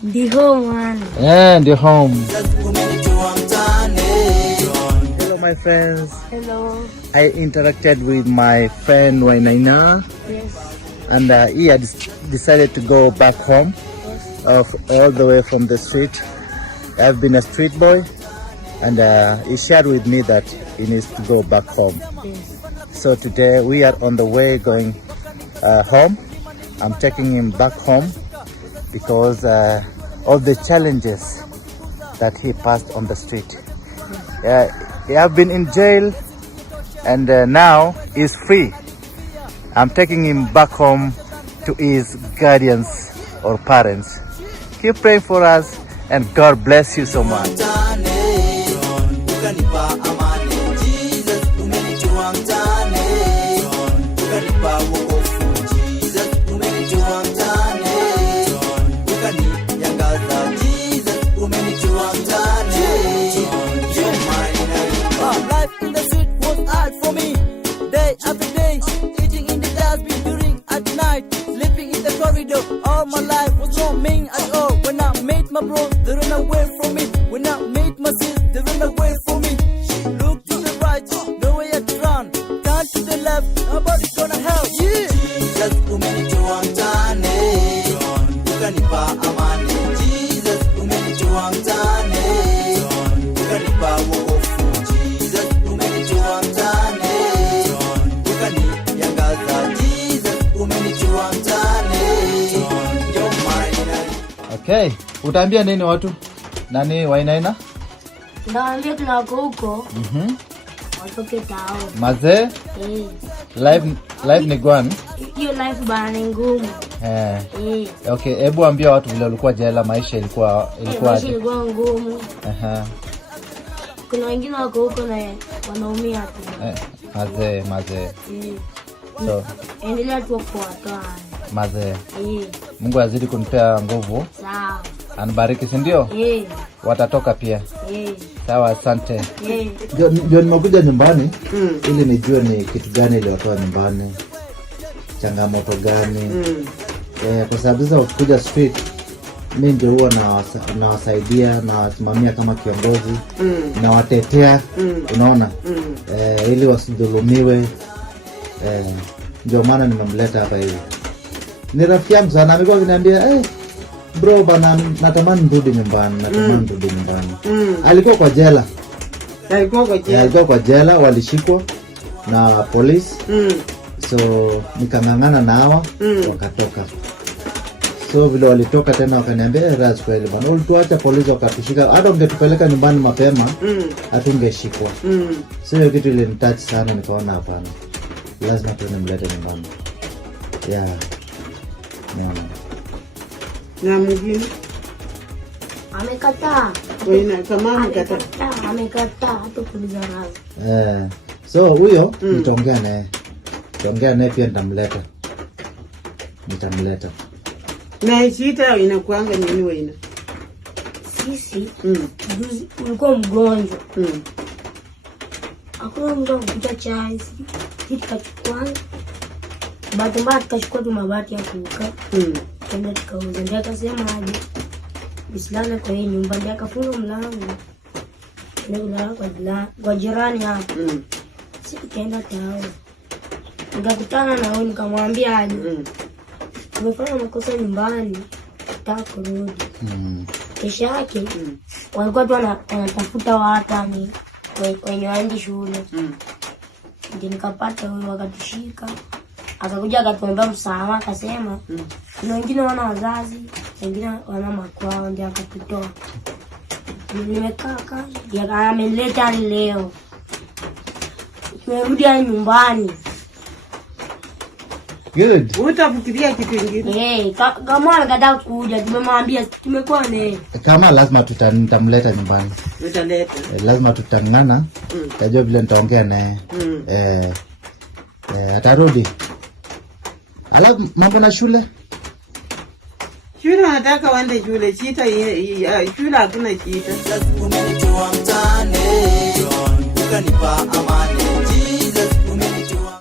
The home one. And the home. Hello my friends. Hello. I interacted with my friend Wainaina. Yes. And he had decided to go back home. Yes. All the way from the street. I've been a street boy. And he shared with me that he needs to go back home. Yes. So today we are on the way going home. I'm taking him back home because of the challenges that he passed on the street. He have been in jail and now he's free. I'm taking him back home to his guardians or parents. Keep praying for us and God bless you so much. Life in the street was hard for me. Day after day, eating in the dustbin during at night, sleeping in the corridor. All my life was not mean at all. When I met my bros, they ran away from me. When I met my sis, they ran away from me. Look to the right, nowhere to run. Turn to the left, nobody's gonna help. Yeah. Jesus, umenitoa mtaani, ukanipa amani. Jesus, umenitoa mtaani, ukanipa wokovu. Okay, utaambia nini watu? Nani Wainaina? Ndawaambia tunako huko. Watoke tao. Mazee? Live ni gwan? Hiyo life bana ni ngumu. Okay, hebu ambia watu vile ulikuwa jela, maisha ilikuwa maisha ilikuwa ngumu. Kuna wengine wako huko na wanaumia tu. Mazee. So, endelea tu kufuata. Mazee. Mungu azidi kunipea nguvu. Sawa. Anibariki, si ndio? Watatoka pia. Sawa, asante. Ndio nimekuja nyumbani ili nijue ni kitu gani iliwatoa nyumbani. Changamoto gani? Kwa sababu sasa ukikuja street mimi ndio huwa nawasaidia na wasimamia kama kiongozi na watetea, unaona? Ili wasidhulumiwe. Ndio maana nimemleta hapa hivi. Ni rafiki yangu sana, amekuwa akiniambia bro bana, natamani nirudi nyumbani, Alikuwa kwa jela. Alikuwa kwa jela, walishikwa na polisi. So nikang'ang'ana na hawa wakatoka. So vile walitoka tena wakaniambia Raz, kweli bana, ulituacha polisi wakatushika, hata ungetupeleka nyumbani mapema hatungeshikwa. So hiyo kitu ilinitouch sana, nikaona hapana, lazima tu nimlete nyumbani. Na mwingine amekataa. Kama amekataa hata kuuliza nazo. So huyo nitaongea naye pia, nitamleta. Na shida inakuanga nini wewe? Sisi ulikuwa mgonjwa. Hakuna mtu akukuta chai. Sisi tukachukua bahati mbaya tukachukua tu mabati ya kuuka. Kenda tukauza. Ndio akasema aje Uislamu kwa hii nyumba, ndio akafunga mlango. Ndio kwa jirani hapo. Sisi tukaenda tao. Nikakutana na wao nikamwambia aje. Tumefanya makosa nyumbani, nataka kurudi. Kesho yake walikuwa tu wanatafuta watu kwenye waende shule. Ndio nikapata huyo, wakatushika. Akakuja akatuomba msamaha, akasema kuna wengine wana wazazi, wengine wana makwao, ndio akatutoa. Nimekaa kazi, ameleta leo. Tumerudi nyumbani. Good. Utafikiria kitu kingine? Kama anataka kuja, tumemwambia tumekuwa naye. Kama lazima nitamleta nyumbani. Utaleta. Lazima tutangana. Tajua vile nitaongea naye. Atarudi. Alafu mambo na shule? Shule nataka waende shule, shida shule hakuna shida. Umenitoa mtaani, ukanipa amani.